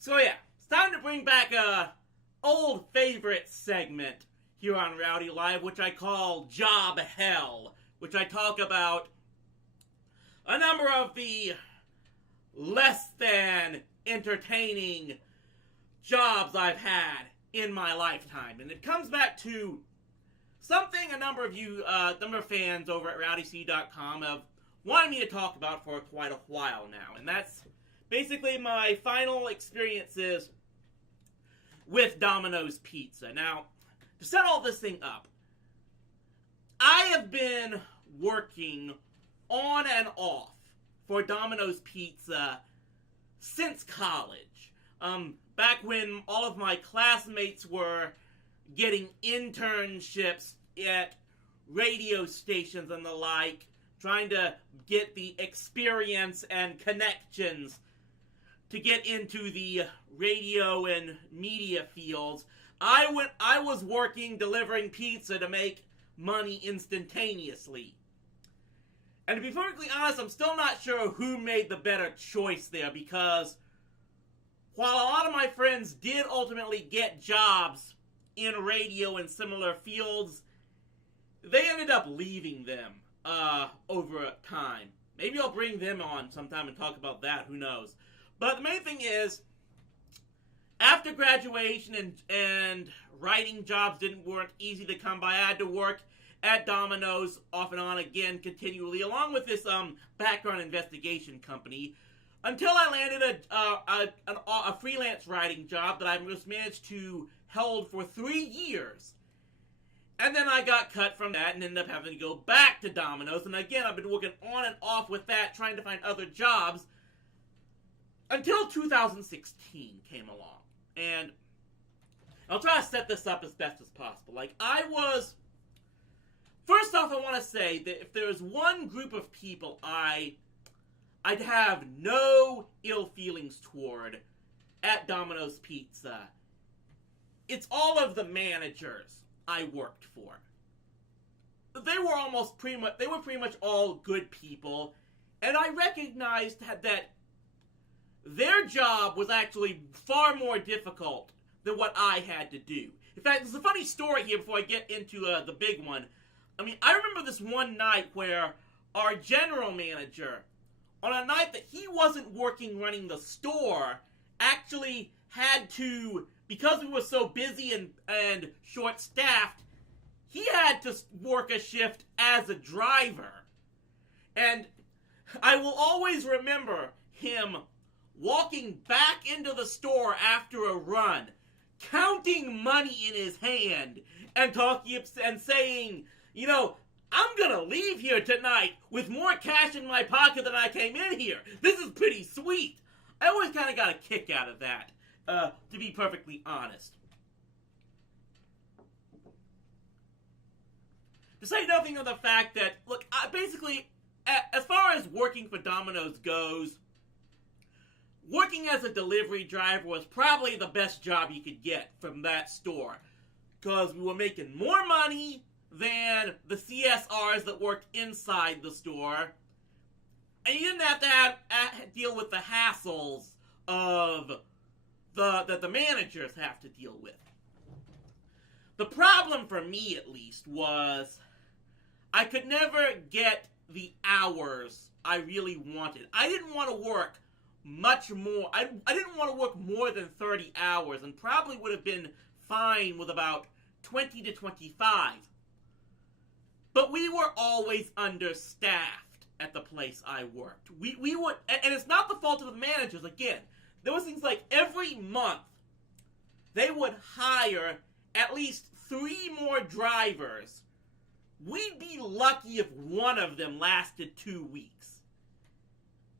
So yeah, it's time to bring back a old favorite segment here on Rowdy Live, which I call Job Hell, which I talk about a number of the less than entertaining jobs I've had in my lifetime. And it comes back to something a number of you, number of fans over at rowdyc.com have wanted me to talk about for quite a while now. And that's basically my final experiences with Domino's Pizza. Now, to set all this thing up, I have been working on and off for Domino's Pizza since college. Back when all of my classmates were getting internships at radio stations and the like, trying to get the experience and connections to get into the radio and media fields. I was working delivering pizza to make money instantaneously. And to be perfectly honest, I'm still not sure who made the better choice there, because while a lot of my friends did ultimately get jobs in radio and similar fields, they ended up leaving them over time. Maybe I'll bring them on sometime and talk about that, who knows. But the main thing is, after graduation and writing jobs weren't easy to come by, I had to work at Domino's off and on again continually, along with this background investigation company, until I landed a freelance writing job that I just managed to hold for 3 years. And then I got cut from that and ended up having to go back to Domino's. And again, I've been working on and off with that, trying to find other jobs, until 2016 came along. And I'll try to set this up as best as possible. First off, I want to say that if there's one group of people I'd have no ill feelings toward at Domino's Pizza, it's all of the managers I worked for. They were pretty much all good people, and I recognized that their job was actually far more difficult than what I had to do. In fact, there's a funny story here before I get into the big one. I mean, I remember this one night where our general manager, on a night that he wasn't working running the store, actually had to, because we were so busy and short-staffed, he had to work a shift as a driver. And I will always remember him walking back into the store after a run, counting money in his hand, and talking and saying, you know, I'm gonna leave here tonight with more cash in my pocket than I came in here. This is pretty sweet. I always kind of got a kick out of that, to be perfectly honest. To say nothing of the fact that, look, basically, as far as working for Domino's goes, working as a delivery driver was probably the best job you could get from that store, because we were making more money than the CSRs that worked inside the store, and you didn't have to deal with the hassles of that the managers have to deal with. The problem for me, at least, was I could never get the hours I really wanted. I didn't want to work much more. I didn't want to work more than 30 hours, and probably would have been fine with about 20 to 25. But we were always understaffed at the place I worked. We would, and it's not the fault of the managers. Again, there was things like every month they would hire at least 3 more drivers. We'd be lucky if one of them lasted 2 weeks.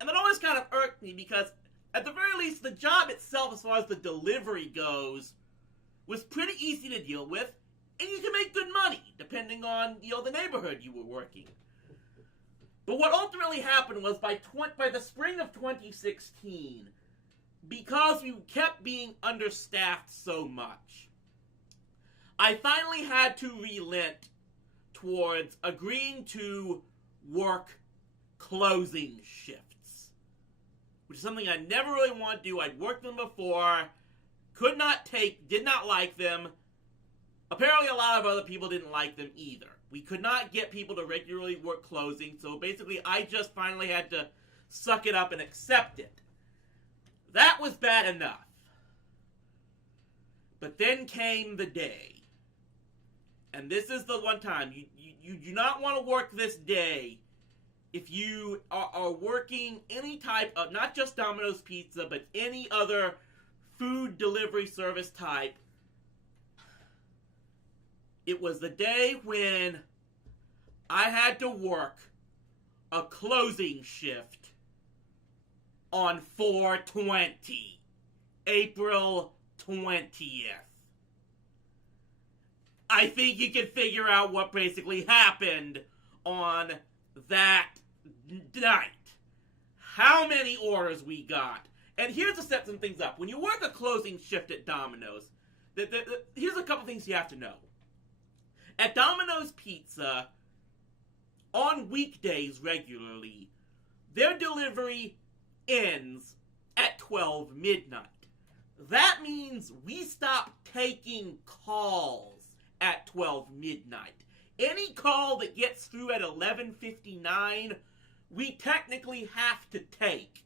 And that always kind of irked me, because at the very least, the job itself, as far as the delivery goes, was pretty easy to deal with, and you could make good money, depending on, the neighborhood you were working. But what ultimately happened was, by the spring of 2016, because we kept being understaffed so much, I finally had to relent towards agreeing to work closing shifts. which is something I never really want to do. I'd worked them before, did not like them. Apparently a lot of other people didn't like them either. We could not get people to regularly work closing, so basically I just finally had to suck it up and accept it. That was bad enough. But then came the day. And this is the one time. You do not want to work this day if you are working any type of, not just Domino's Pizza, but any other food delivery service type. It was the day when I had to work a closing shift on 4/20, April 20th. I think you can figure out what basically happened on that night. How many orders we got. And here's to set some things up. When you work a closing shift at Domino's, here's a couple things you have to know. At Domino's Pizza, on weekdays regularly, their delivery ends at 12 midnight. That means we stop taking calls at 12 midnight. Any call that gets through at 11:59, we technically have to take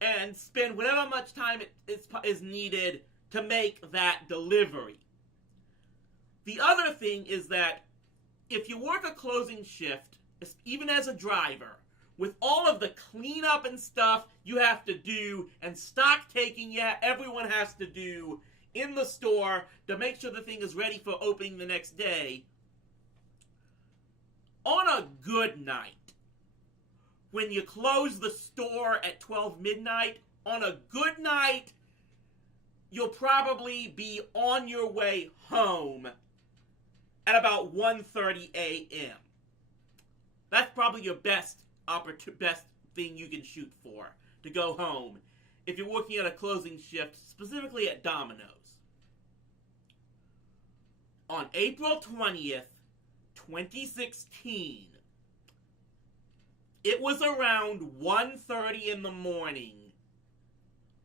and spend whatever much time is needed to make that delivery. The other thing is that if you work a closing shift, even as a driver, with all of the cleanup and stuff you have to do and stock taking everyone has to do in the store to make sure the thing is ready for opening the next day, on a good night, when you close the store at 12 midnight, on a good night, you'll probably be on your way home at about 1:30 a.m. That's probably your best thing you can shoot for, to go home, if you're working at a closing shift, specifically at Domino's. On April 20th, 2016, it was around 1:30 in the morning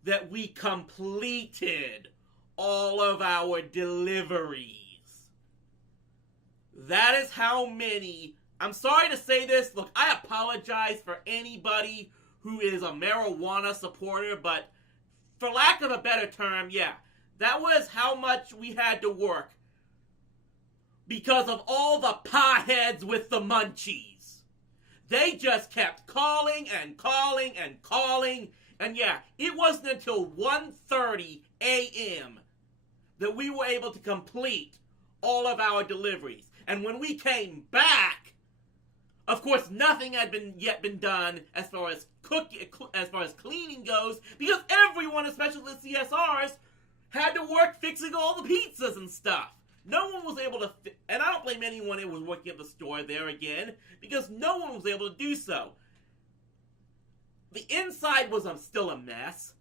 that we completed all of our deliveries. That is how many. I'm sorry to say this. Look, I apologize for anybody who is a marijuana supporter, but for lack of a better term, yeah, that was how much we had to work because of all the potheads with the munchies. They just kept calling and calling and calling, and yeah, it wasn't until 1:30 a.m. that we were able to complete all of our deliveries. And when we came back, of course, nothing had yet been done as far as cleaning goes, because everyone, especially the CSRs, had to work fixing all the pizzas and stuff. No one was able to, and I don't blame anyone who was working at the store there again, because no one was able to do so. The inside was still a mess.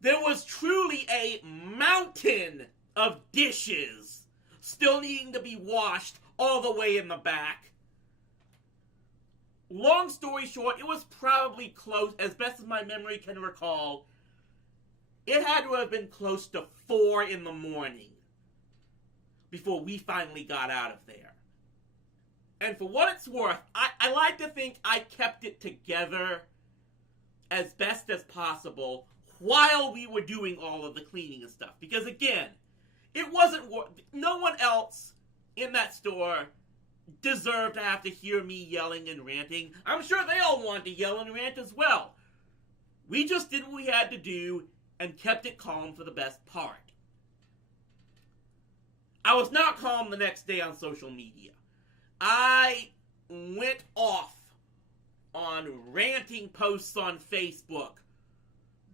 There was truly a mountain of dishes still needing to be washed all the way in the back. Long story short, it was probably close, as best as my memory can recall, it had to have been close to 4 in the morning before we finally got out of there. And for what it's worth, I like to think I kept it together as best as possible while we were doing all of the cleaning and stuff. Because again, it wasn't, no one else in that store deserved to have to hear me yelling and ranting. I'm sure they all wanted to yell and rant as well. We just did what we had to do and kept it calm for the best part. I was not calm the next day on social media. I went off on ranting posts on Facebook,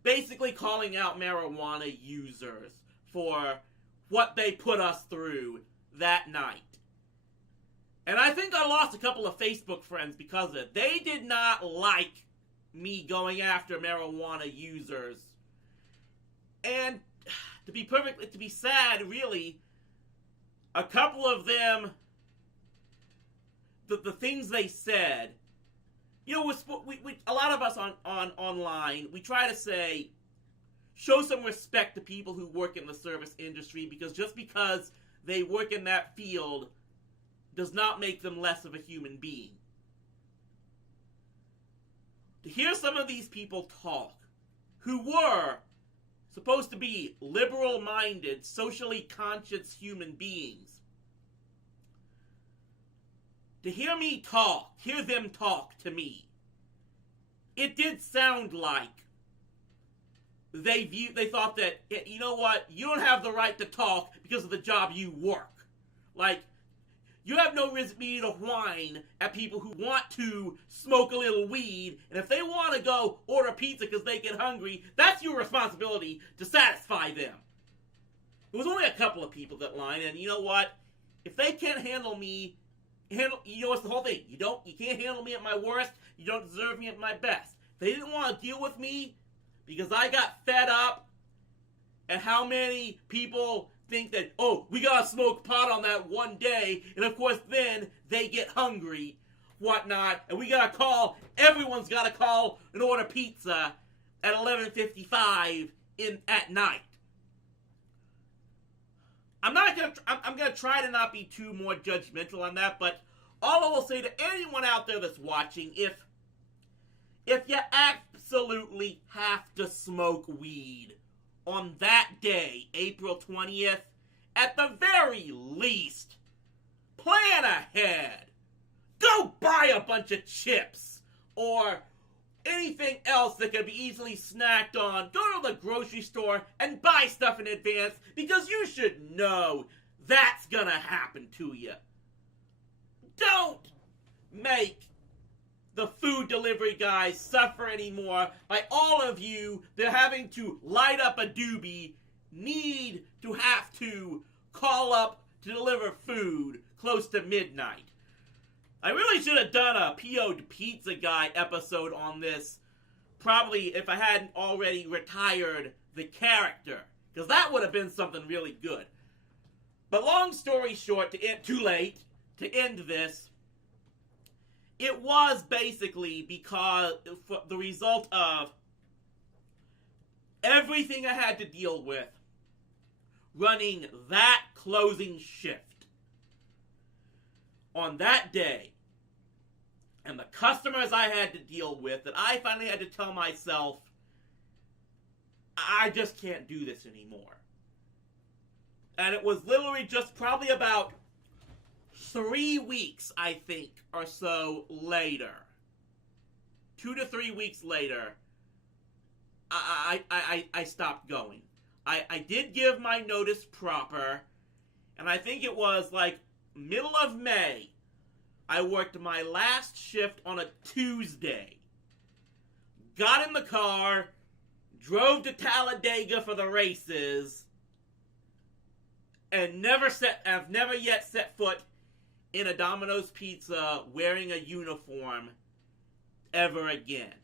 basically calling out marijuana users for what they put us through that night. And I think I lost a couple of Facebook friends because of it. They did not like me going after marijuana users. And to be sad, really, a couple of them, the things they said a lot of us on online, we try to say, show some respect to people who work in the service industry, because just because they work in that field does not make them less of a human being. To hear some of these people talk, who were supposed to be liberal-minded, socially conscious human beings, to hear them talk to me, it did sound like they thought that, you know what, you don't have the right to talk because of the job you work. Like, you have no reason to whine at people who want to smoke a little weed, and if they want to go order pizza because they get hungry, that's your responsibility to satisfy them. There was only a couple of people that line, and you know what? If they can't handle me, you know what's the whole thing? You can't handle me at my worst, you don't deserve me at my best. They didn't want to deal with me because I got fed up at how many people think that, oh, we gotta smoke pot on that one day, and of course then they get hungry, whatnot, and everyone's gotta call and order pizza at 11:55 at night. I'm gonna try to not be too more judgmental on that, but all I will say to anyone out there that's watching, if you absolutely have to smoke weed on that day, April 20th, at the very least, plan ahead. Go buy a bunch of chips or anything else that can be easily snacked on. Go to the grocery store and buy stuff in advance, because you should know that's gonna happen to you. Don't make the food delivery guys suffer anymore by all of you that having to light up a doobie need to have to call up to deliver food close to midnight. I really should have done a PO'd Pizza Guy episode on this, probably if I hadn't already retired the character, because that would have been something really good. But long story short, too late to end this, it was basically because the result of everything I had to deal with running that closing shift on that day, and the customers I had to deal with, that I finally had to tell myself, I just can't do this anymore. And it was literally just probably about 3 weeks, I think, or so later, 2 to 3 weeks later, I stopped going. I did give my notice proper, and I think it was like middle of May. I worked my last shift on a Tuesday. Got in the car, drove to Talladega for the races, and I've never yet set foot in a Domino's Pizza wearing a uniform ever again.